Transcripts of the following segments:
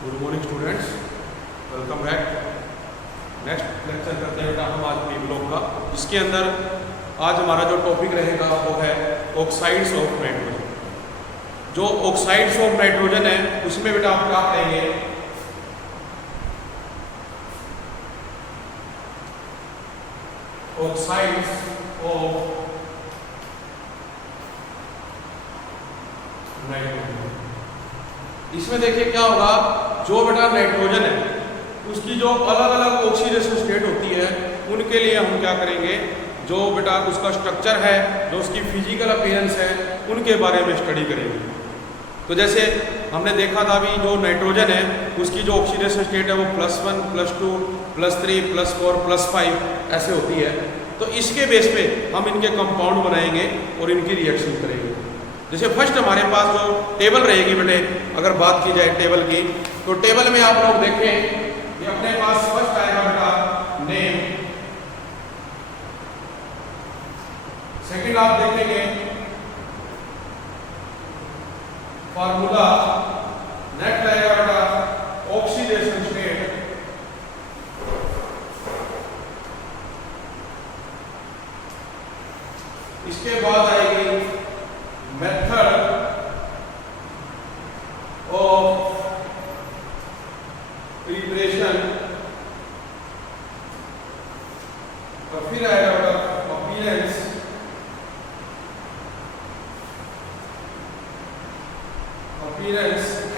Good morning students, welcome back. Next lecture करते हैं बेटा हम आज पी ब्लॉक का। इसके अंदर आज हमारा जो टॉपिक रहेगा वो है ऑक्साइड्स ऑफ नाइट्रोजन। जो ऑक्साइड्स ऑफ नाइट्रोजन है उसमें बेटा आप क्या पढ़ेंगे, ऑक्साइड्स ऑफ नाइट्रोजन। इसमें देखिए क्या होगा, जो बेटा नाइट्रोजन है उसकी जो अलग अलग ऑक्सीडेशन स्टेट होती है उनके लिए हम क्या करेंगे, जो बेटा उसका स्ट्रक्चर है, जो उसकी फिजिकल अपीयरेंस है, उनके बारे में स्टडी करेंगे। तो जैसे हमने देखा था अभी जो नाइट्रोजन है उसकी जो ऑक्सीडेशन स्टेट है वो +1, +2, +3, +4, +5 ऐसे होती है। तो इसके बेस पे हम इनके कंपाउंड बनाएंगे और इनकी रिएक्शन करेंगे। जैसे फर्स्ट हमारे पास जो टेबल रहेगी बेटे, अगर बात की जाए टेबल की, तो टेबल में आप लोग देखें कि अपने पास फर्स्ट आएगा बेटा नेम, सेकंड आप देखेंगे फार्मूला, नेक्स्ट आएगा बेटा ऑक्सीडेशन स्टेट, इसके बाद आएगी मेथड ऑफ प्रिपरेशन, और फिर आएगा बेटा अपीयरेंस,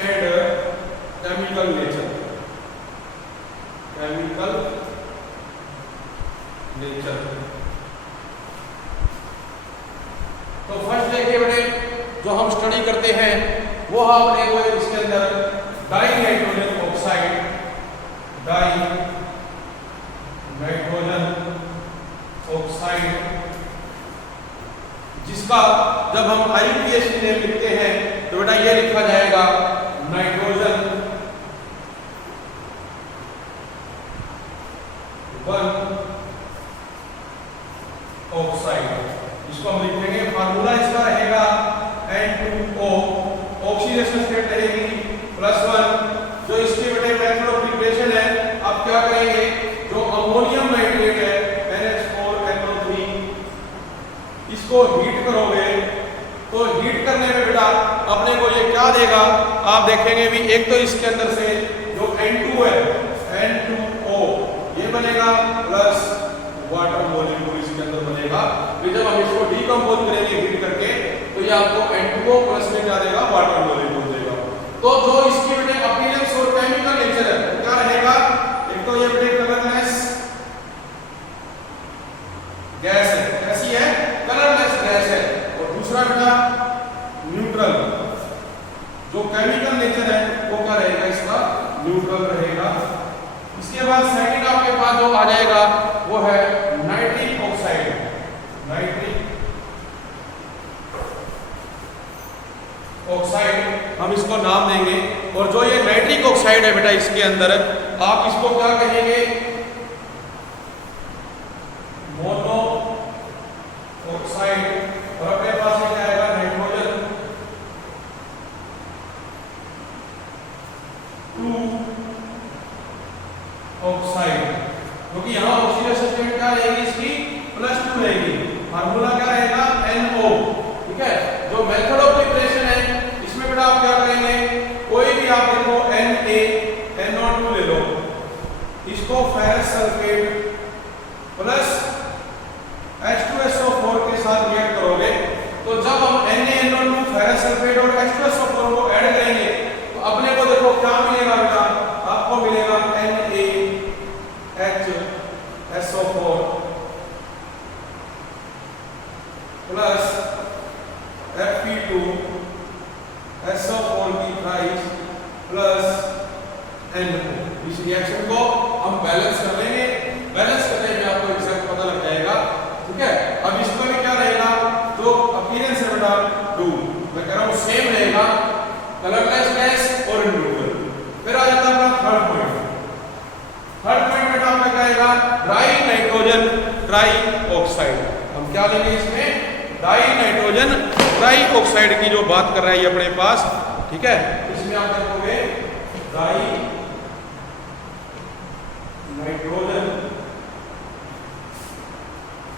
एंड केमिकल नेचर। तो फर्स्ट देखिए बेटे, जो हम स्टडी करते हैं वो आपने वो इसके अंदर डाई नाइट्रोजन ऑक्साइड, जिसका जब हम IUPAC नेम लिखते हैं तो बेटा ये लिखा जाएगा नाइट्रोजन 1 ऑक्साइड। इसको हम लिखेंगे, फार्मूला इसका रहेगा N2O, ऑक्सीडेशन स्टेट रहेगी +1। जो इसकी बेटे मेथड ऑफ प्रिपरेशन है, आप क्या करेंगे, जो अमोनियम नाइट्रेट है NH4NO3, इसको हीट करोगे तो हीट करने में बेटा अपने को ये क्या देगा, आप देखेंगे भी एक तो इसके अंदर से जो N2 है N2O ये बनेगा प्लस वाटर मॉलिक्यूल इसके अंदर बनेगा। फिर जब हम इसको डीकंपोज करेंगे हीट करके तो ये आपको N2O प्लस में क्या देगा, वाटर मॉलिक्यूल देगा। तो जो इसकी बेटे अपीयरेंस और केमिकल नेचर है क्या रहेगा, एक तो ये बेटे कलरलेस गैस है, कैसी है, कलरलेस गैस है, और दूसरा बेटा न्यूट्रल, जो केमिकल नेचर है वो क्या रहेगा, इसका न्यूट्रल रहेगा। इसके बाद सेकंड आपके पास जो आ जाएगा वो है नाइट्रिक ऑक्साइड, हम इसको नाम देंगे। और जो ये नाइट्रिक ऑक्साइड है बेटा इसके अंदर आप इसको क्या कहेंगे, मोनो ऑक्साइड, और अपने पास क्या आएगा नाइट्रोजन 2 ऑक्साइड, क्योंकि यहां ऑक्सीडेशन स्टेट क्या रहेगी, इसकी +2 रहेगी। फार्मूला क्या रहेगा NO, ठीक है। जो मेथड ऑफ प्रिपरेशन है इसमें बेटा आप क्या करेंगे, कोई भी आप देखो NaNO2 ले लो, इसको फेरस सल्फेट प्लस H2SO4 के साथ रिएक्ट करोगे तो जब हम NaNO2 फेरस सल्फेट और H2SO4 को ऐड करेंगे तो अपने को देखो क्या मिलेगा बेटा, आपको मिलेगा NaHSO4 प्लस Fe2SO4 की प्राइस प्लस NO। इस रिएक्शन को हम बैलेंस कर लेंगे, बैलेंस करने में आपको एग्जैक्ट पता लग जाएगा, ठीक है। अब इसमें भी क्या रहेगा, जो अपीयरेंस है बेटा 2, मैं कह रहा हूं सेम रहेगा, कलरलेस गैस और न्यूट्रल। फिर आ जाता है अपना थर्ड पॉइंट बेटा आपका क्या आएगा, ड्राई नाइट्रोजन ट्राई ऑक्साइड। हम क्या लेंगे इसमें, डाई नाइट्रोजन ट्राई ऑक्साइड की जो बात कर रहा है ये अपने पास, ठीक है। इसमें आप देखोगे डाई नाइट्रोजन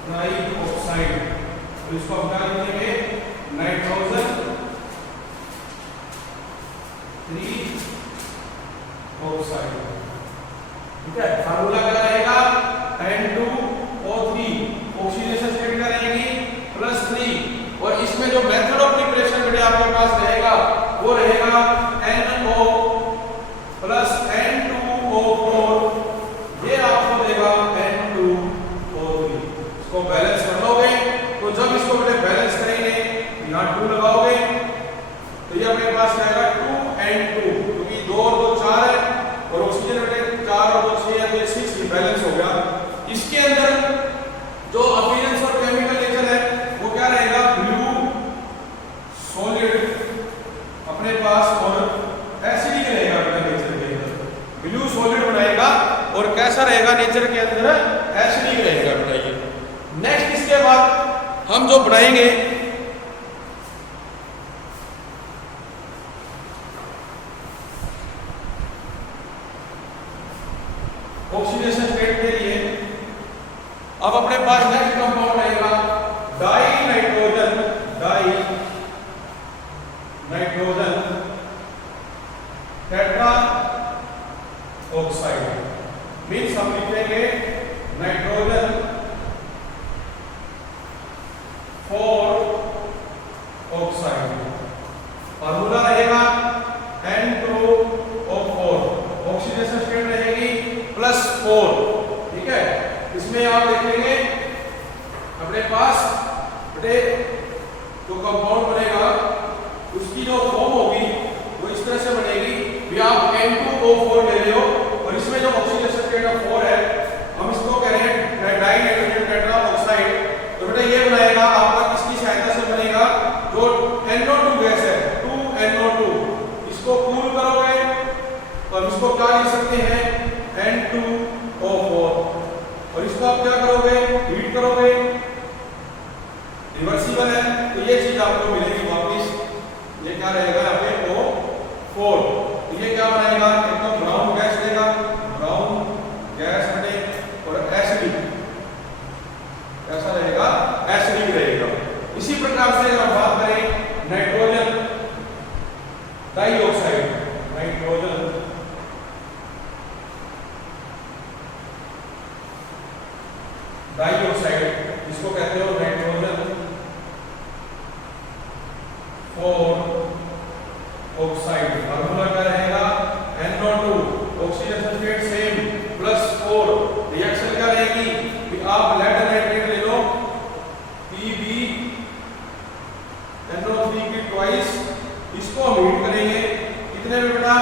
ट्राई ऑक्साइड, तो इसको हम क्या लिखेंगे, नाइट्रोजन 3 ऑक्साइड। ठीक है, फार्मूला क्या रहेगा, N2O3 ऑक्सीडेशन स्टेट का रहेगी +3, और इसमें जो मेथड ऑफ प्रिपरेशन बेटे आपके पास रहेगा वो रहेगा NO + N2O4, ये आपको देगा N2O3। इसको बैलेंस कर लोगे, तो जब इसको बेटे बैलेंस करेंगे यहाँ 2 लगाओगे तो ये अपने पास रहेगा 2N2, क्योंकि 2 और 2 4 है, और ऑक्सीजन बेटे 4 और 2 6 है, तो 6 ही बैलेंस हो गया। इसके अंदर जो अपीयरेंस और केमिकल नेचर है वो क्या रहेगा, ब्लू सॉलिड अपने पास, और एसिडिक रहेगा बेटा नेचर के अंदर, ब्लू सॉलिड बनाएगा, और कैसा रहेगा नेचर के अंदर, एसिडिक रहेगा बेटा ये। नेक्स्ट इसके बाद हम जो बनाएंगे ऑक्सीडेशन स्टेट के लिए, अब अपने पास नेक्स्ट कंपाउंड रहेगा die nitrogen tetra oxide, means हम लिखेंगे नाइट्रोजन 4 ऑक्साइड। फार्मूला रहेगा N2O4, ऑक्सीडेशन स्टेट रहेगी +4। ठीक है, इसमें आप देखेंगे अपने पास बेटे जो कंपाउंड बनेगा उसकी जो फॉर्म होगी वो इस तरह से बनेगी भी, आप N2O4 ले रहे हो, और इसमें जो ऑक्सीडेशन स्टेट ऑफ 4 है, हम इसको कह रहे हैं डाई नाइट्रोजन टेट्रा ऑक्साइड, तो बेटा ये बनाएगा आपका किसकी सहायता से बनेगा, जो NO2 गैस है 2NO2, इसको कूल करोगे तो हम इसको क्या लिख सकते हैं, N2O4, और इसको आप क्या करोगे, हीट करोगे, रिवर्सिबल है, तो ये चीज आपको मिलेगी वापस, ये क्या रहेगा यहाँ पे O4, तो ये क्या बनाएगा, एकदम ब्राउन गैस देगा, ब्राउन गैस बने, और एसिडिक, कैसा रहेगा, एसिडिक रहेगा। इसी प्रकार से अगर बात करें नाइट्रोजन डाइऑक्साइड, नाइट्रोजन डाइऑक्साइड, जिसको कहते हो नाइट्रोजन 4 ऑक्साइड, फार्मूला क्या रहेगा, NO2 oxidation state same +4, reaction क्या रहेगी कि आप लेड नाइट्रेट ले लो Pb NO3 की ट्वाइस, इसको हम हीट करेंगे कितने में बेटा,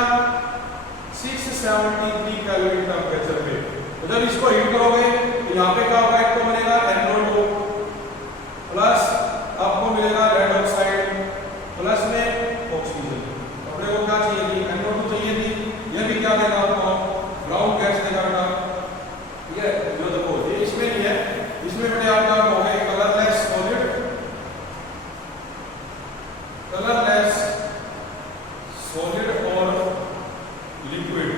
673 केल्विन टेंपरेचर पे, तो जब इसको हीट करोगे तो यहाँ पे क्या होगा, एक तो बनेगा NO2 प्लस आपको मिलेगा रेड ऑक्साइड प्लस में ऑक्सीजन, अपने को क्या चाहिए थी, NO2 चाहिए थी, ये भी क्या देगा आपको, ब्राउन गैस देगा बेटा। ठीक है, जो देखो ये इसमें नहीं है, इसमें बेटे आप क्या कहोगे, कलरलेस सॉलिड, कलरलेस सॉलिड और लिक्विड,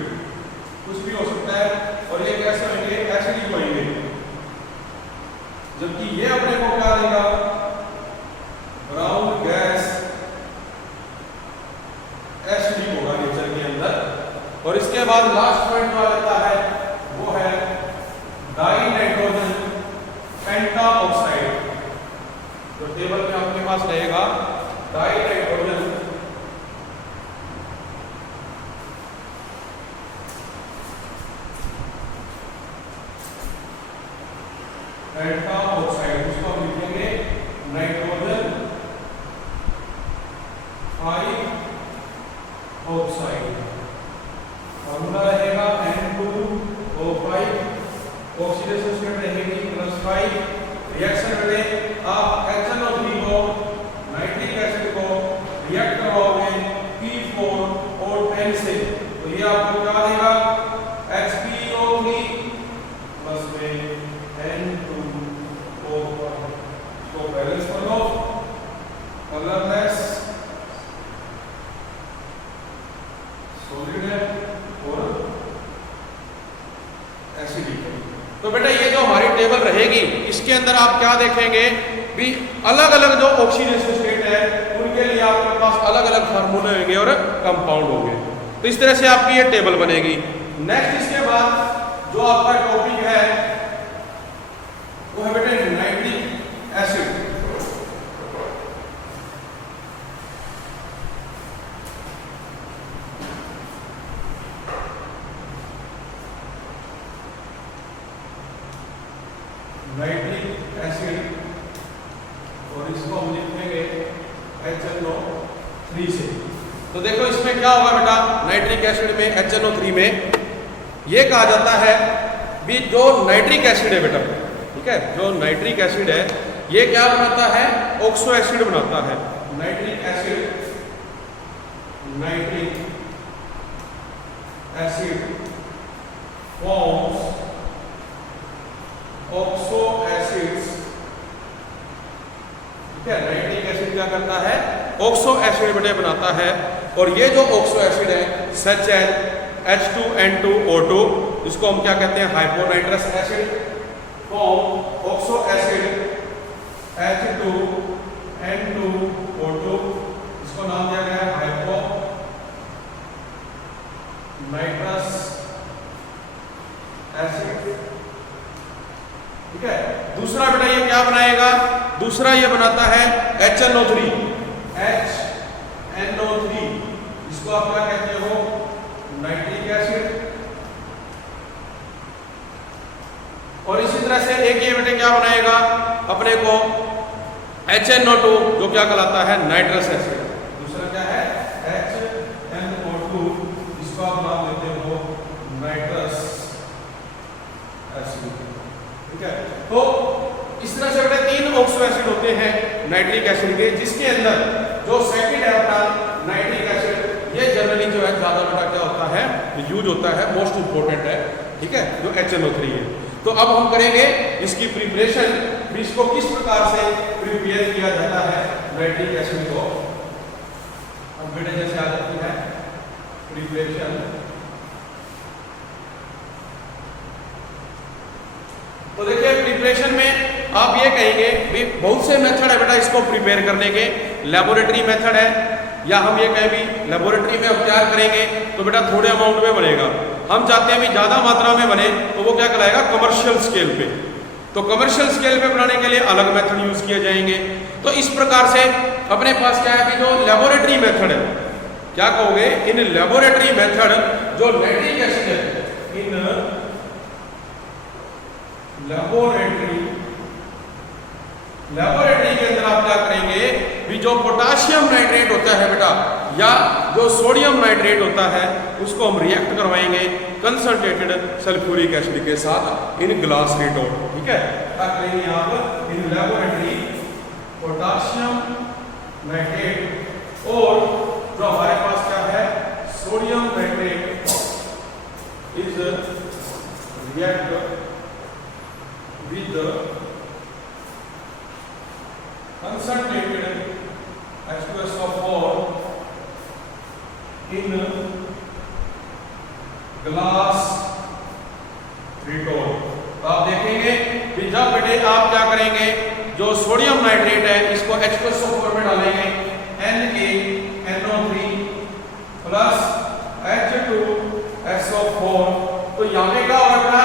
कुछ भी हो सकता है, और ये कैसे होंगे, एसिडिक होंगे, जबकि ये अपने को क्या देगा, ब्राउन गैस एसिडिक होगा नेचर के अंदर। और इसके बाद लास्ट पॉइंट जो आ जाता है वो है डाई नाइट्रोजन पेंटा ऑक्साइड, जो टेबल में आपके पास रहेगा डाई नाइट्रोजन पेंटा ऑक्साइड, उसको हम लिखेंगे नाइट्रोजन 5 ऑक्साइड, फॉर्मूला रहेगा N2O5, ऑक्सीडेशन स्टेट रहेगी +5, रिएक्शन में आप HNO3 को नाइट्रिक एसिड को रिएक्ट करवाओगे P4 और 10 से, तो ये आपको क्या देगा, HPO3 प्लस में N2O5, इसको बैलेंस कर लो, कलरलेस सॉलिड है, तो बेटा ये जो हमारी टेबल रहेगी इसके अंदर आप क्या देखेंगे भी अलग अलग जो ऑक्सीडेशन स्टेट है उनके लिए आपके पास अलग अलग फार्मूले होंगे और कंपाउंड होंगे। तो इस तरह से आपकी ये टेबल बनेगी। नेक्स्ट इसके बाद जो आपका टॉपिक है वो है बेटा नाइट्रिक एसिड। नाइट्रिक एसिड और इसको हम लिखेंगे HNO3 से। तो देखो इसमें क्या होगा बेटा, नाइट्रिक एसिड में HNO3 में ये कहा जाता है भी जो नाइट्रिक एसिड है बेटा, ठीक है, जो नाइट्रिक एसिड है ये क्या बनाता है, ऑक्सो एसिड बनाता है। Nitric acid forms oxo acids, ठीक है। नाइट्रिक एसिड क्या करता है, ऑक्सो एसिड बेटे बनाता है। और ये जो ऑक्सो एसिड है सच एज H2N2O2, इसको हम क्या कहते हैं, hyponitrous acid. Form oxo acid H2N2O2, इसको नाम दिया गया है हाइपोनाइट्रस एसिड, ठीक है। दूसरा बेटा ये क्या बनाएगा, दूसरा ये बनाता है HNO3, इसको आप क्या कहते हो, नाइट्रिक एसिड। और इसी तरह से एक ये बेटे क्या बनाएगा अपने को HNO2, जो क्या कहलाता है, नाइट्रस एसिड। दूसरा क्या है, HNO2, इसको आप नाम देते हो नाइट्रस एसिड, ठीक है। तो इस तरह से बेटा 3 ऑक्सो एसिड होते हैं नाइट्रिक एसिड के, जिसके अंदर जो सेकंड है अपना नाइट्रिक एसिड, ये जनरली जो है ज्यादा बेटा क्या होता है, यूज होता है, मोस्ट इंपोर्टेंट है, ठीक है, जो HNO3 है। तो अब हम करेंगे इसकी प्रिपरेशन, इसको किस प्रकार से प्रिपेयर किया जाता है नाइट्रिक एसिड को। अब बेटा जैसे आ जाती है प्रिपरेशन, तो देखिए प्रिपरेशन में आप ये कहेंगे भी बहुत से मेथड है बेटा इसको प्रिपेयर करने के। लेबोरेटरी मेथड है, या हम ये कहें भी लेबोरेटरी में हम तैयार करेंगे तो बेटा थोड़े अमाउंट में बनेगा। हम चाहते हैं भी ज़्यादा मात्रा में बने तो वो क्या कहलाएगा, कमर्शियल स्केल पे। तो कमर्शियल स्केल पे बनाने के लिए अलग मेथड यूज किए जाएंगे। तो इस प्रकार से अपने पास क्या है कि जो लेबोरेटरी मेथड है, क्या कहोगे, इन लेबोरेटरी मेथड जो नाइट्रिक एसिड है, इन लेबोरेटरी के अंदर आप क्या करेंगे भी जो पोटाशियम नाइट्रेट होता है बेटा, या जो सोडियम नाइट्रेट होता है, उसको हम रिएक्ट करवाएंगे कंसंट्रेटेड सल्फ्यूरिक एसिड के साथ इन ग्लास रिटोर्ट, ठीक है। क्या करेंगे आप, इन लेबोरेटरी पोटाशियम नाइट्रेट और जो हमारे पास क्या है, sodium nitrate is react with the concentrated H2SO4 in glass retort। तो आप देखेंगे कि जब बेटे आप क्या करेंगे, जो सोडियम नाइट्रेट है इसको H2SO4 में डालेंगे, NaNO3 प्लस H2SO4, तो यहाँ पे क्या होगा,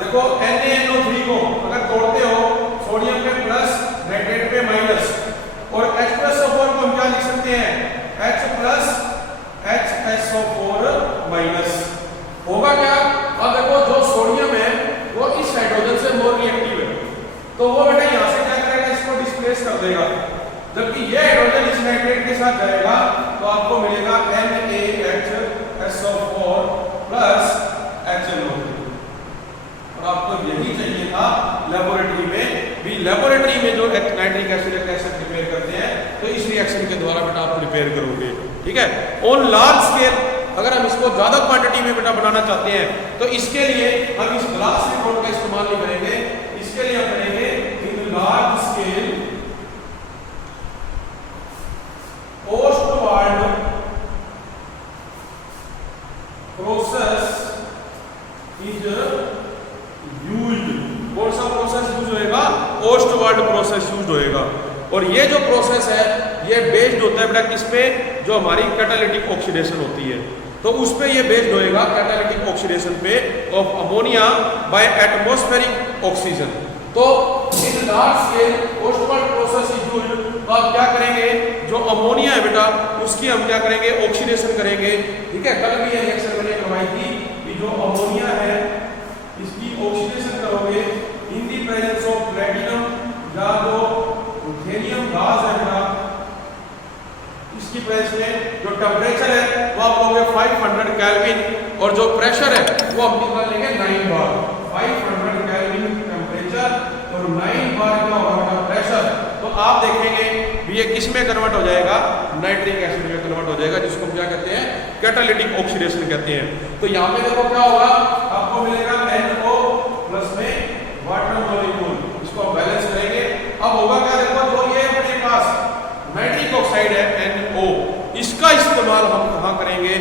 देखो NaNO3 को अगर तोड़ते हो, सोडियम पे प्लस नाइट्रेट पे माइनस, और H+SO4 को हम क्या लिख सकते हैं, H प्लस HSO4 माइनस। होगा क्या, अब देखो जो सोडियम है वो इस हाइड्रोजन से मोर रिएक्टिव है, तो वो बेटा यहाँ से क्या करेगा, इसको डिस्प्लेस कर देगा, जबकि ये हाइड्रोजन इस नाइट्रेट के साथ जाएगा तो आपको मिलेगा NaHSO4 प्लस HNO3। आपको यही चाहिए था लेबोरेटरी में भी। लेबोरेटरी में जो नाइट्रिक एसिड कैसे प्रिपेयर करते हैं, तो इस रिएक्शन के द्वारा बेटा आप प्रिपेयर करोगे, ठीक है। ऑन लार्ज स्केल अगर हम इसको ज्यादा क्वांटिटी में बेटा बनाना चाहते हैं तो इसके लिए हम इस ग्लास रिटोर्ट का इस्तेमाल नहीं करेंगे, इसके लिए हम करेंगे in large scale Ostwald process is used, कौन सा प्रोसेस यूज होएगा? ओस्टवाल्ड प्रोसेस यूज होएगा। और ये जो प्रोसेस है ये बेस्ड होता है बेटा किस पे? जो हमारी कैटालिटिक ऑक्सीडेशन होती है, तो उस पे ये बेस्ड होएगा कैटालिटिक ऑक्सीडेशन पे of ammonia by atmospheric oxygen. तो in large scale Ostwald process is used. तो आप क्या करेंगे? जो अमोनिया है बेटा उसकी हम क्या करेंगे? ऑक्सीडेशन करेंगे। ठीक है, कल भी ये रिएक्शन मैंने करवाई थी कि जो अमोनिया है इसकी ऑक्सीडेशन करोगे इन दी प्रेजेंस ऑफ प्लेटिनम या जो रुथेनियम गाज है बेटा इसकी प्रेजेंस में जो टेम्परेचर है वो आप लोगे 500 केल्विन और जो प्रेशर है वो हम निकाल लेंगे 9 बार। 500 केल्विन टेम्परेचर और 9 बार का होगा प्रेशर। तो आप देखेंगे भी ये किस में कन्वर्ट हो जाएगा? नाइट्रिक एसिड में कन्वर्ट हो जाएगा, जिसको हम क्या कहते हैं? कैटालिटिक ऑक्सीडेशन कहते हैं। तो यहाँ पे देखो क्या होगा, आपको मिलेगा NO प्लस में वाटर मॉलिक्यूल, इसको हम बैलेंस करेंगे। अब होगा क्या? देखो जो ये अपने पास नाइट्रिक ऑक्साइड है NO, इसका इस्तेमाल हम कहाँ करेंगे?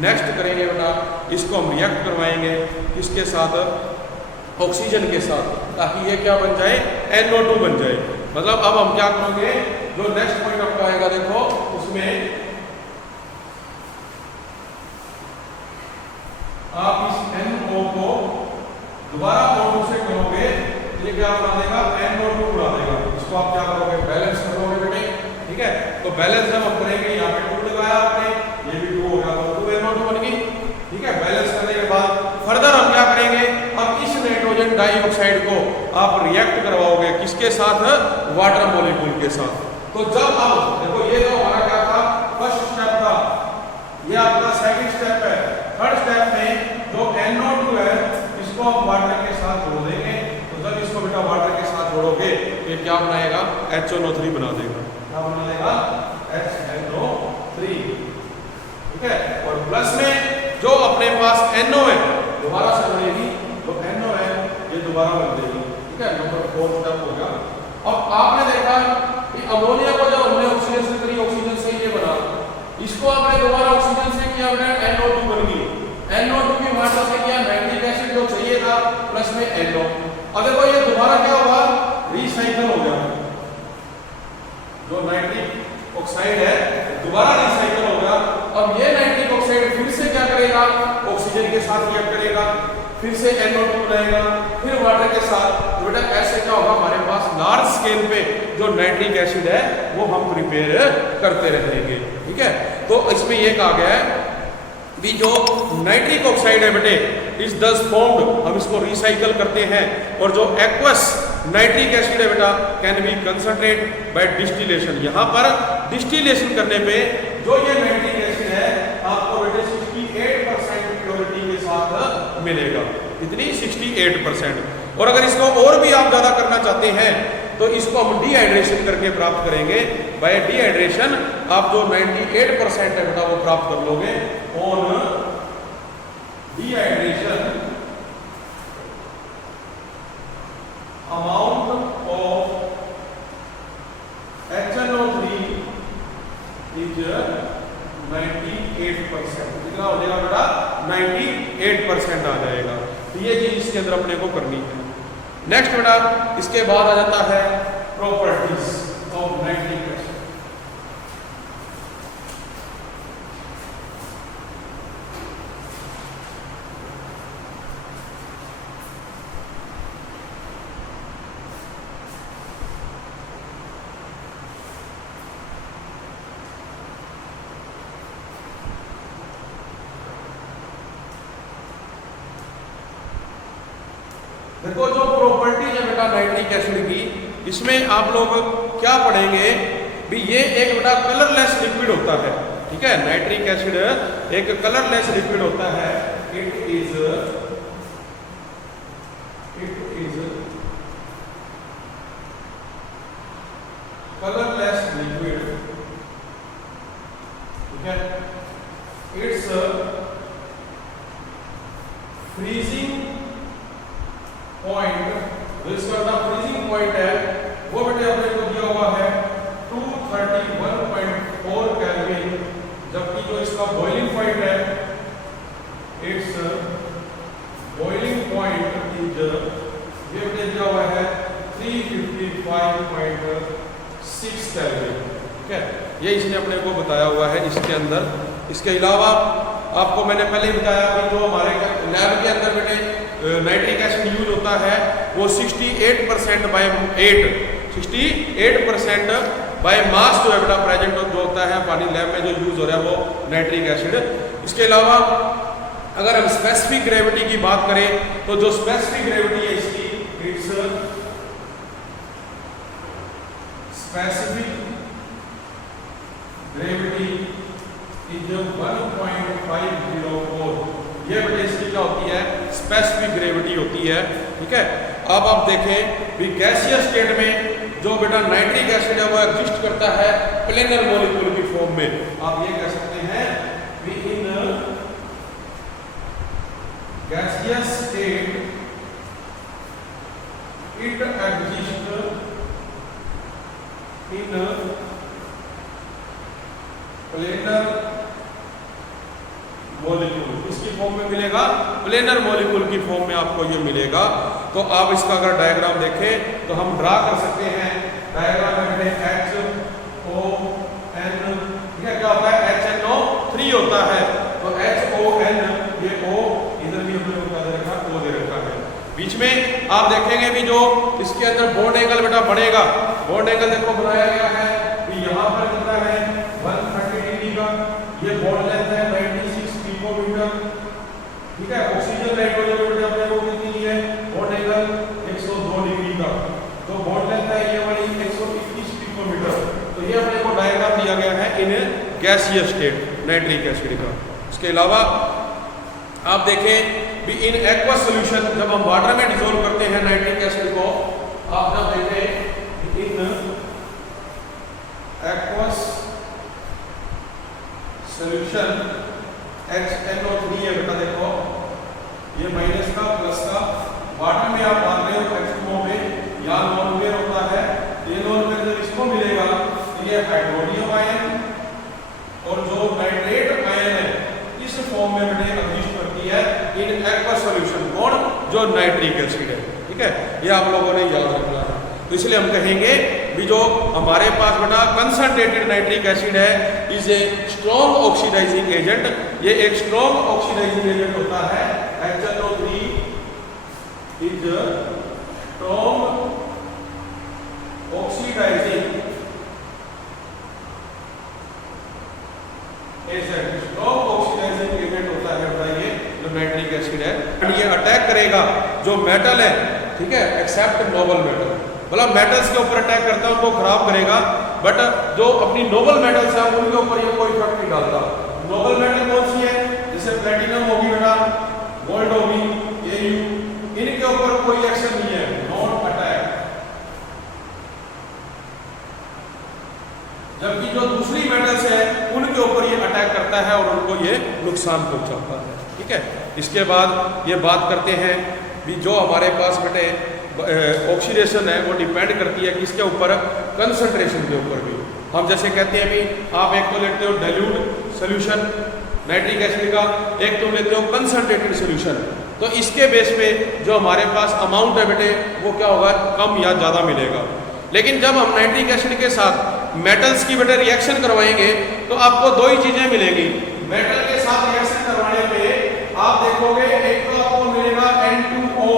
नेक्स्ट करेंगे बेटा, इसको हम रिएक्ट करवाएंगे इसके साथ, ऑक्सीजन के साथ, ताकि ये क्या बन जाए? NO2 बन जाए। मतलब अब हम क्या करोगे? जो नेक्स्ट पॉइंट आपका आएगा देखो उसमें आप इस NO को दोबारा O2 से करोगे, ये क्या बना देगा? NO2 बना देगा। इसको आप क्या करोगे? बैलेंस करोगे बेटे। ठीक है, तो बैलेंस जब हम करेंगे, यहाँ पे 2 लगाया आपने, ये भी 2 हो गया, तो 2NO2 बन गई। ठीक है, बैलेंस करने के बाद फर्दर हम क्या करेंगे? अब इस नाइट्रोजन डाइऑक्साइड को आप रिएक्ट करवाओगे किसके साथ? वाटर मॉलिक्यूल के साथ। तो जब अब देखो ये तो हमारा क्या था? फर्स्ट स्टेप था, ये आपका सेकंड स्टेप है। थर्ड स्टेप में जो NO2 है इसको आप वाटर के साथ जोड़ देंगे। तो जब इसको बेटा वाटर के साथ जोड़ोगे ये क्या बनाएगा? HNO3 बना देगा। क्या बना देगा? HNO3। ठीक है, और प्लस में जो अपने पास NO है दोबारा से बनेगी, तो NO है ये दोबारा बन जाएगी। ठीक है, नंबर 4 स्टेप हो गया। अब आपने देखा कि अमोनिया को जब हमने ऑक्सीडेशन करी, ऑक्सीजन से ये बना, इसको आपने दोबारा ऑक्सीजन से किया, NO2 बन गई। NO2 की मात्रा से किया नाइट्रिक एसिड जो चाहिए था प्लस में NO। अब देखो ये दोबारा क्या हुआ? रिसाइकल हो गया। जो नाइट्रिक ऑक्साइड है दोबारा रिसाइकल हो गया। अब ये नाइट्रिक ऑक्साइड फिर से क्या करेगा? ऑक्सीजन के साथ रिएक्ट करेगा, फिर से NO2 बनाएगा, फिर वाटर के साथ। तो बेटा ऐसे क्या होगा? हमारे पास लार्ज स्केल पे जो नाइट्रिक एसिड है वो हम प्रिपेयर करते रहेंगे। ठीक है, तो इसमें ये कहा गया है भी जो नाइट्रिक ऑक्साइड है बेटे इज दस फॉर्म्ड, हम इसको रिसाइकल करते हैं। और जो एक्वस नाइट्रिक एसिड है बेटा can be concentrate by distillation. यहाँ पर डिस्टिलेशन करने पे जो ये नाइट्रिक एसिड है आपको बेटे 68% प्योरिटी के साथ मिलेगा। कितनी? 68%। और अगर इसको और भी आप ज्यादा करना चाहते हैं तो इसको हम डिहाइड्रेशन करके प्राप्त करेंगे। बाय डिहाइड्रेशन आप जो 98% है बेटा वो प्राप्त कर लोगे। On dehydration amount of HNO3 is 98%। कितना हो जाएगा बेटा? 98% आ जाएगा। तो ये चीज इसके अंदर अपने को करनी है। नेक्स्ट बेटा इसके बाद आ जाता है प्रॉपर्टीज ऑफ नाइट्रिक एसिड। देखो जो प्रॉपर्टीज है बेटा नाइट्रिक एसिड की, इसमें आप लोग क्या पढ़ेंगे भी? ये एक बेटा कलरलेस लिक्विड होता है। ठीक है, नाइट्रिक एसिड एक कलरलेस लिक्विड होता है। It is colourless liquid. ठीक है, इट्स फ्रीजिंग पॉइंट, जो इसका फ्रीजिंग पॉइंट है वो बेटे अपने को दिया हुआ है 231.4 केल्विन, जबकि जो इसका बॉइलिंग पॉइंट है इट्स बॉइलिंग पॉइंट इज ये बेटा दिया हुआ है 355.6 केल्विन। ठीक है, ये इसने अपने को बताया हुआ है इसके अंदर। इसके अलावा आपको मैंने पहले ही बताया कि जो हमारे लैब के अंदर बेटे नाइट्रिक एसिड यूज होता है वो 68% बाय 68% बाय मास जो है बेटा प्रेजेंट जो होता है पानी लैब में जो यूज हो रहा है वो नाइट्रिक एसिड। इसके अलावा अगर हम स्पेसिफिक ग्रेविटी की बात करें तो जो स्पेसिफिक ग्रेविटी है इसकी इट्स स्पेसिफिक ग्रेविटी इज 1.504। ये बेटा इसकी क्या होती है, स्पेसिफिक ग्रेविटी होती है। ठीक है, अब आप देखें भी गैसियस स्टेट में जो बेटा नाइट्रिक एसिड है वो एग्जिस्ट करता है प्लेनर मॉलिक्यूल की फॉर्म में। आप ये कह सकते हैं भी in gaseous state it exist in planar molecule. इसकी फॉर्म में मिलेगा, प्लेनर मॉलिक्यूल की फॉर्म में आपको ये मिलेगा। तो आप इसका अगर डायग्राम देखें तो हम ड्रा कर सकते हैं। डायग्राम में HON, क्या होता है, HNO3 होता है। तो HON, ये O इधर भी हमने O दे रखा है। बीच में आप देखेंगे भी जो इसके अंदर बॉन्ड एंगल बेटा बनेगा, बॉन्ड एंगल देखो बनाया गया है कि यहाँ पर कितना है 130 डिग्री का। ये बॉन्ड लेंथ है 96 पिकोमीटर। ठीक है, ऑक्सीजन नाइट्रोजन बेटा अपने को कितनी है, बॉन्ड एंगल 102 डिग्री का। तो बॉन्ड लेंथ है ये वाली 121 पिकोमीटर। तो ये अपने को डायग्राम दिया गया है in gaseous state nitric acid का। इसके अलावा आप देखें भी इन एक्वस सॉल्यूशन जब हम वाटर में डिसॉल्व करते हैं नाइट्रिक एसिड को, आप जब देखें इन एक्वस सॉल्यूशन HNO3 है बेटा, देखो ये माइनस का प्लस का, वाटर में आप डाल रहे हो H2O में, यहाँ नॉन पेयर होता है। ये नॉन पेयर जब इसको मिलेगा तो ये हाइड्रोनियम आयन और जो नाइट्रेट आयन है इस फॉर्म में बेटे एग्जिस्ट करती है इन एक्वस सॉल्यूशन। कौन, जो नाइट्रिक एसिड है। ठीक है, ये आप लोगों ने याद रखना है। तो इसलिए हम कहेंगे भी जो हमारे पास बेटा कंसंट्रेटेड नाइट्रिक एसिड है is a strong oxidising agent. ये एक स्ट्रॉन्ग ऑक्सीडाइजिंग एजेंट होता है। HNO3 is strong oxidising agent. Strong oxidising agent होता है बेटा ये जो नाइट्रिक एसिड है। ये अटैक करेगा जो मेटल है, ठीक है, एक्सेप्ट नोबल मेटल। मतलब मेटल्स के ऊपर अटैक करता है, उनको खराब करेगा, बट जो अपनी नोबल मेटल्स है उनके ऊपर ये कोई इफेक्ट नहीं डालता। नोबल मेटल कौन सी है, जैसे प्लेटिनम होगी बेटा, गोल्ड होगी, Au, इनके ऊपर कोई एक्शन नहीं है, नॉन अटैक। जबकि जो दूसरी मेटल्स है उनके ऊपर ये अटैक करता है और उनको ये नुकसान पहुंचाता है। ठीक है, इसके बाद ये बात करते हैं भी जो हमारे पास बेटे ऑक्सीडेशन है वो डिपेंड करती है किसके ऊपर, कंसंट्रेशन के ऊपर भी। हम जैसे कहते हैं भी आप एक तो लेते हो डाइल्यूट सॉल्यूशन नाइट्रिक एसिड का, एक तो लेते हो कंसंट्रेटेड सॉल्यूशन। तो इसके बेस पे जो हमारे पास अमाउंट है बेटे वो क्या होगा, कम या ज़्यादा मिलेगा। लेकिन जब हम नाइट्रिक एसिड के साथ मेटल्स की बेटे रिएक्शन करवाएंगे तो आपको दो ही चीज़ें मिलेंगी। मेटल के साथ रिएक्शन करवाने पे आप देखोगे एक तो आपको मिलेगा N2O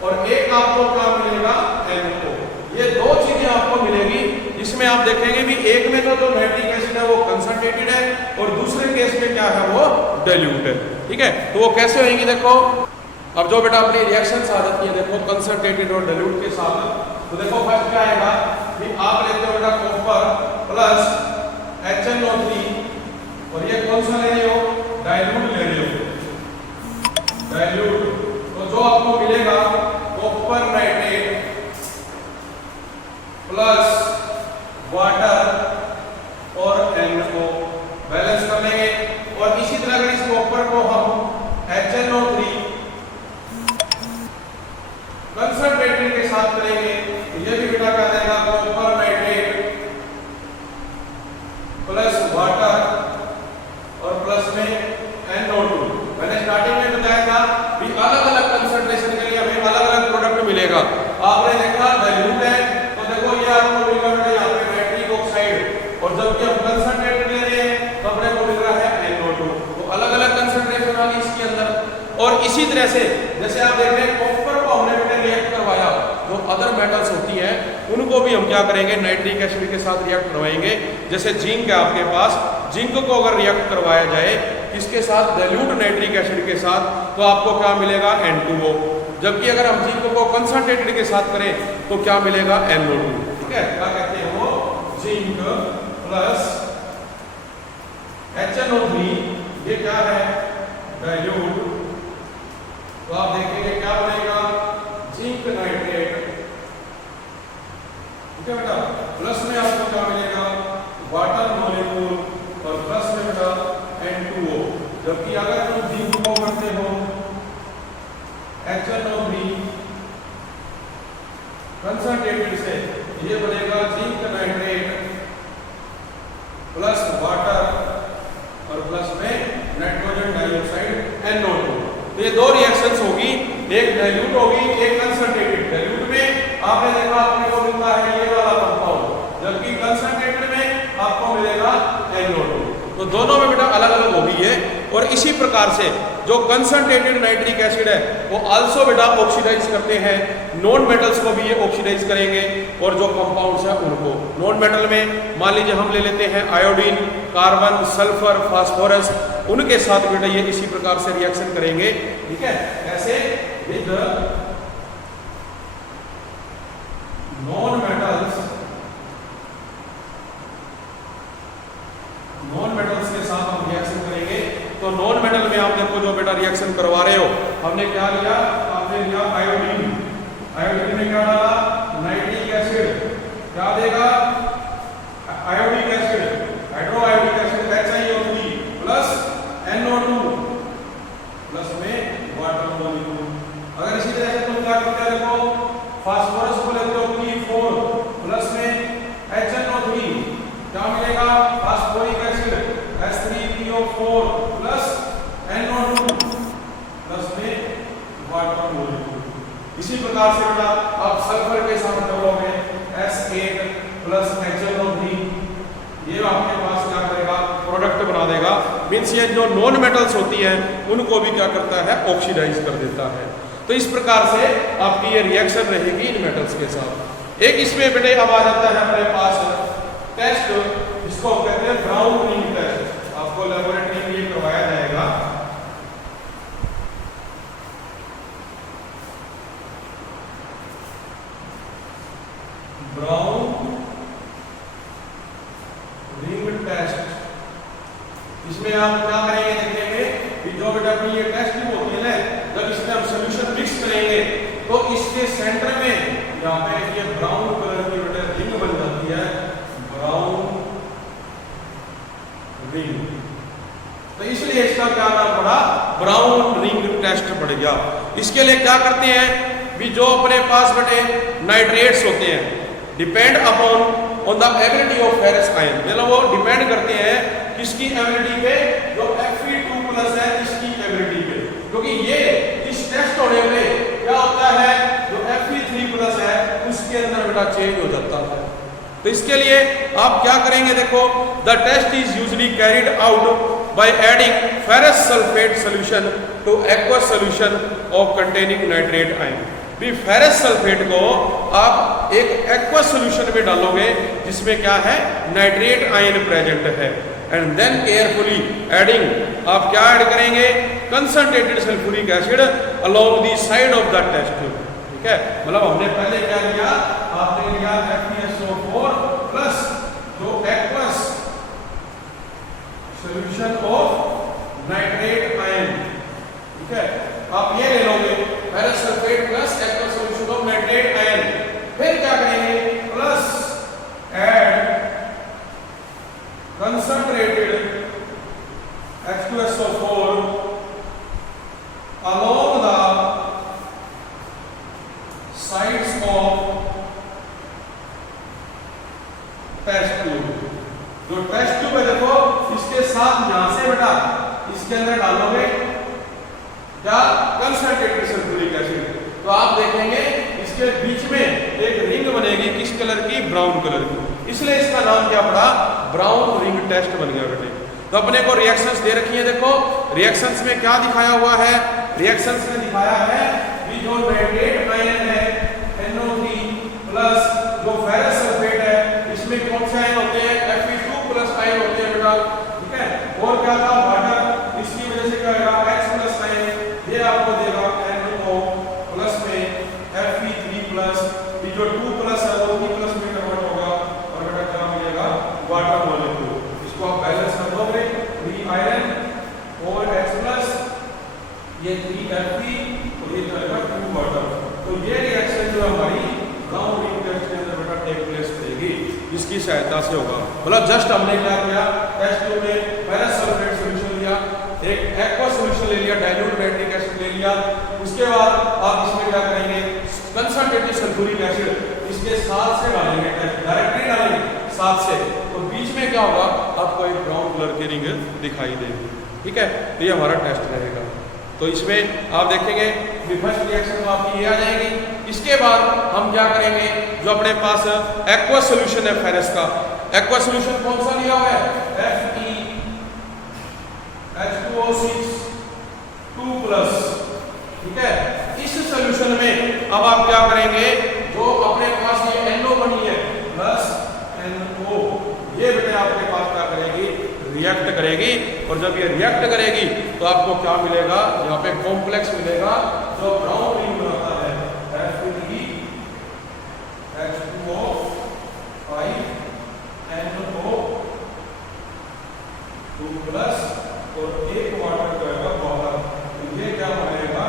और एक आपको क्या मिलेगा, NO। ये दो चीजें आपको मिलेगी, जिसमें आप देखेंगे भी एक में तो जो नाइट्रिक एसिड है वो कंसंट्रेटेड है और दूसरे केस में क्या है वो डाइल्यूट है। ठीक है, तो वो कैसे होंगी देखो। अब जो बेटा अपनी रिएक्शंस आ जाती है देखो कंसंट्रेटेड और डाइल्यूट के साथ, तो देखो फर्स्ट क्या आएगा कि आप लेते हो बेटा कॉपर प्लस HNO3 और ये कौन सा ले रहे हो, डाइल्यूट ले रहे हो, डाइल्यूट। तो जो आपको मिलेगा कॉपर नाइट्रेट प्लस वाटर और NO बैलेंस कर लेंगे। और इसी तरह अगर इस कॉपर को हम HNO3 कंसंट्रेटेड के साथ करेंगे तो ये भी बेटा क्या देगा, कॉपर नाइट्रेट प्लस वाटर और प्लस में NO2। मैंने स्टार्टिंग में बताया था कि अलग अलग कंसंट्रेशन के लिए हमें अलग अलग प्रोडक्ट मिले। और इसी तरह से जैसे आप देख रहे हैं कॉपर को हमने बेटा रिएक्ट करवाया, जो अदर मेटल्स होती हैं उनको भी हम क्या करेंगे, नाइट्रिक एसिड के साथ रिएक्ट करवाएंगे। जैसे जिंक है आपके पास, जिंक को अगर रिएक्ट करवाया जाए किसके साथ, डाइल्यूट नाइट्रिक एसिड के साथ, तो आपको क्या मिलेगा, N2O। जबकि अगर हम जिंक को कंसंट्रेटेड के साथ करें तो क्या मिलेगा, NO2। ठीक है, क्या कहते हैं वो, जिंक प्लस HNO3, ये क्या है, डाइल्यूट। तो आप देखेंगे क्या बनेगा, जिंक नाइट्रेट। ठीक है बेटा, प्लस में आपको क्या मिलेगा, वाटर मॉलिक्यूल, और प्लस में बेटा N2O। जबकि अगर तुम जिंक को करते हो HNO3 कंसंट्रेटेड से, ये बनेगा जिंक नाइट्रेट प्लस वाटर और प्लस में नाइट्रोजन डाइऑक्साइड NO2। तो ये दो रिएक्शंस होगी, एक डाइल्यूट होगी, एक कंसंट्रेटेड। डाइल्यूट में आपने देखा अपने को मिलता है ये वाला कंपाउंड, जबकि कंसंट्रेटेड में आपको मिलेगा NO2। तो दोनों में बेटा अलग अलग होगी ये। और इसी प्रकार से जो कंसंट्रेटेड नाइट्रिक एसिड है वो आल्सो बेटा ऑक्सीडाइज करते हैं, नॉन मेटल्स को भी ये ऑक्सीडाइज करेंगे, और जो कंपाउंड्स हैं उनको। नॉन मेटल में मान लीजिए हम ले लेते हैं आयोडीन, कार्बन, सल्फर, फास्फोरस, उनके साथ बेटा ये इसी प्रकार से रिएक्शन करेंगे। ठीक है, ऐसे with non metals, non metals के साथ हम रिएक्शन करेंगे। तो नॉन मेटल में आप देखो जो बेटा रिएक्शन करवा रहे हो, हमने क्या लिया, आपने लिया आयोडीन। आयोडीन में क्या डाला, नाइट्रिक एसिड, क्या देगा, iodic acid, hydro iodic acid HIO3 plus NO2 plus में वाटर मॉलिक्यूल। अगर इसी तरह से तुम क्या करते हो, देखो फास्फोरस को लेते हो P4 प्लस में HNO3, क्या मिलेगा, phosphoric acid H3PO4 plus NO2 plus में वाटर मॉलिक्यूल। इसी प्रकार से बेटा आप सल्फर के साथ जोड़ोगे S8 प्लस HNO3, ये आपके पास क्या करेगा, प्रोडक्ट बना देगा। मीन्स ये जो नॉन मेटल्स होती हैं उनको भी क्या करता है, ऑक्सीडाइज कर देता है। तो इस प्रकार से आपकी ये रिएक्शन रहेगी इन मेटल्स के साथ। एक इसमें बेटे अब आ जाता है हमारे पास टेस्ट, इसको कहते हैं ब्राउन रिंग टेस्ट। आपको लेबोरेटरी में ये करवाया जाएगा। ब्राउन रिंग टेस्ट, इसमें आप क्या करेंगे, देखेंगे कि जो बेटा अपनी ये टेस्ट ट्यूब होती है ना, जब इसमें हम सोल्यूशन मिक्स करेंगे तो इसके सेंटर में यहाँ पे ये ब्राउन कलर की बेटा रिंग बन जाती है, ब्राउन रिंग। तो इसलिए इसका क्या नाम पड़ा, ब्राउन रिंग टेस्ट पड़ गया। इसके लिए क्या करते हैं भी, जो अपने पास बेटे नाइट्रेट्स होते हैं, depend upon on the ability of ferrous ion, मतलब वो डिपेंड करते हैं किसकी एबिलिटी पे, जो Fe2+ है इसकी एबिलिटी पे। क्योंकि ये इस टेस्ट होने पे क्या होता है, जो Fe3+ है उसके अंदर बेटा चेंज हो जाता है। तो इसके लिए आप क्या करेंगे, देखो the test is usually carried out by adding ferrous sulphate solution to aqueous solution of containing nitrate ion. भी फेरस सल्फेट को आप एक एक्वस सॉल्यूशन में डालोगे जिसमें क्या है, नाइट्रेट आयन प्रेजेंट है, एंड देन केयरफुली एडिंग, आप क्या ऐड करेंगे, concentrated sulphuric acid along the side of the test tube. ठीक है, मतलब हमने पहले क्या लिया, आपने लिया FeSO4 प्लस जो aqueous solution of nitrate ion. ठीक है, आप ये ले लोगे ferrous sulphate plus aqueous solution of nitrate ion. फिर क्या करेंगे, plus add concentrated H2SO4 along the sides of test tube. जो टेस्ट ट्यूब है देखो, इसके साथ यहां से बेटा इसके अंदर डालोगे क्या, कंसंट्रेटेड सल्फ्यूरिक एसिड। तो आप देखेंगे इसके बीच में एक रिंग बनेगी, किस कलर की, ब्राउन कलर की। इसलिए इसका नाम क्या पड़ा, ब्राउन रिंग टेस्ट बन गया बेटे। तो अपने को रिएक्शंस दे रखी है, देखो रिएक्शंस में क्या दिखाया हुआ है, रिएक्शंस में दिखाया है कि जो नाइट्रेट आयन है NO3 प्लस जो फेरस सल्फेट है इसमें कौन से आयन होते हैं Fe2 प्लस आयन होते हैं बेटा, ठीक है। और क्या था वाटर, इसकी वजह से क्या होगा H प्लस आयन, ये आपको देगा NO प्लस में Fe3 प्लस, ये जो 2 प्लस है वो 3 प्लस में कन्वर्ट होगा और बेटा क्या मिलेगा वाटर मॉलिक्यूल। इसको आप बैलेंस कर दोगे 3 आयरन और H प्लस, ये 3 Fe और ये जाएगा 2 वाटर। तो ये रिएक्शन जो हमारी ब्राउन रिंग टेस्ट के अंदर बेटा टेक प्लेस करेगी, इसकी सहायता से होगा। मतलब जस्ट हमने क्या किया, टेस्ट ट्यूब में फेरस सल्फेट सॉल्यूशन लिया, एक एक्वा सॉल्यूशन ले लिया, डाइल्यूट नाइट्रिक एसिड ले लिया, उसके बाद आप इसमें क्या करेंगे कंसंट्रेटेड सल्फ्यूरिक एसिड इसके साथ से डालेंगे, डायरेक्टली डालेंगे साथ से, तो बीच में क्या होगा आपको एक ब्राउन कलर की रिंग दिखाई देगी, ठीक है। ये हमारा टेस्ट रहेगा। तो इसमें आप देखेंगे फर्स्ट रिएक्शन तो आपकी ये आ जाएगी। इसके बाद हम क्या करेंगे, जो अपने पास एक्वा सॉल्यूशन है फेरस का, एक्वा सॉल्यूशन कौन सा लिया हुआ है FeH2O6 2+, ठीक है। इस सॉल्यूशन में अब आप क्या करेंगे, जो अपने पास ये NO बनी है प्लस NO, ये बेटे आपके पास क्या करेगी रिएक्ट करेगी, और जब ये रिएक्ट करेगी तो आपको क्या मिलेगा, यहाँ पे कॉम्प्लेक्स मिलेगा जो ब्राउन रिंग बनाता है Fe3H2O5NO 2+ और एक वाटर जो है वाटर, ये क्या बनेगा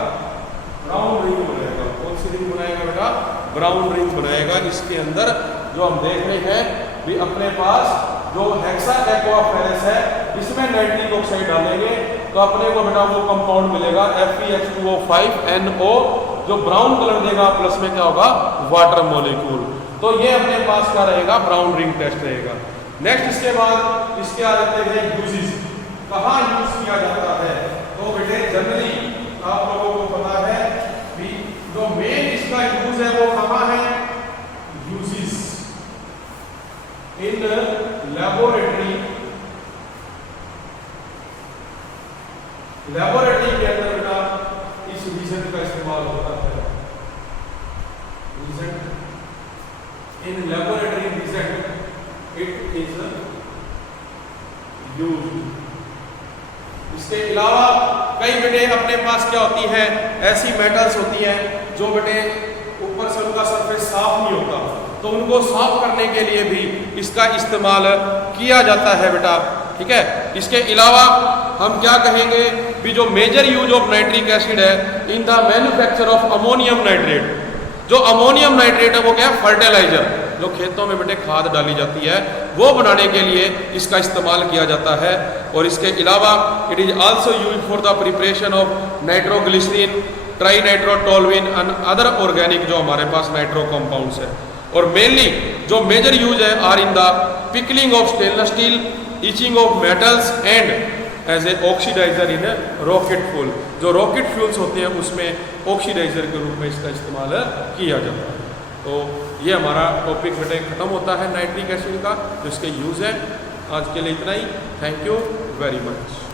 ब्राउन रिंग बनेगा। कौन सी रिंग बनाएगा बेटा, ब्राउन रिंग बनाएगा। इसके अंदर जो हम देख रहे हैं भी अपने पास जो हेक्सा एक्वा फेरस है इसमें नाइट्रिक ऑक्साइड डालेंगे तो अपने को बेटा वो कंपाउंड मिलेगा FeH2O5NO, जो ब्राउन कलर देगा, प्लस में क्या होगा वाटर मॉलिक्यूल। तो ये अपने पास क्या रहेगा ब्राउन रिंग टेस्ट रहेगा। नेक्स्ट इसके बाद इसके आ जाते हैं यूजेस, कहाँ यूज किया जाता है। तो बेटे जनरली आप लोगों को पता है भी जो मेन इसका यूज है वो कहाँ है, यूजेस इन लैबोरेटरी, लैबोरेटरी के अंदर बेटा इस रीजन का इस्तेमाल होता है। Reagent in laboratory reagent it is used. इसके अलावा कई बेटे अपने पास क्या होती है, ऐसी मेटल्स होती हैं जो बेटे ऊपर से उनका सरफेस साफ नहीं होता, तो उनको साफ करने के लिए भी इसका इस्तेमाल किया जाता है बेटा, ठीक है। इसके अलावा हम क्या कहेंगे भी जो major use of nitric acid है in the manufacture of ammonium nitrate, जो अमोनियम नाइट्रेट है वो क्या है फर्टिलाइजर, जो खेतों में बेटे खाद डाली जाती है वो बनाने के लिए इसका इस्तेमाल किया जाता है। और इसके अलावा it is also used for the preparation of nitroglycerine, trinitrotoluene and other organic जो हमारे पास नाइट्रो कंपाउंड्स है। और मेनली जो मेजर यूज है are in the pickling of stainless steel, etching of metals and as a oxidiser in rocket fuel, जो rocket fuels होते हैं उसमें ऑक्सीडाइजर के रूप में इसका इस्तेमाल किया जाता है। तो ये हमारा टॉपिक बेटे खत्म होता है नाइट्रिक एसिड का, जो इसके यूज़ है। आज के लिए इतना ही, थैंक यू वेरी मच।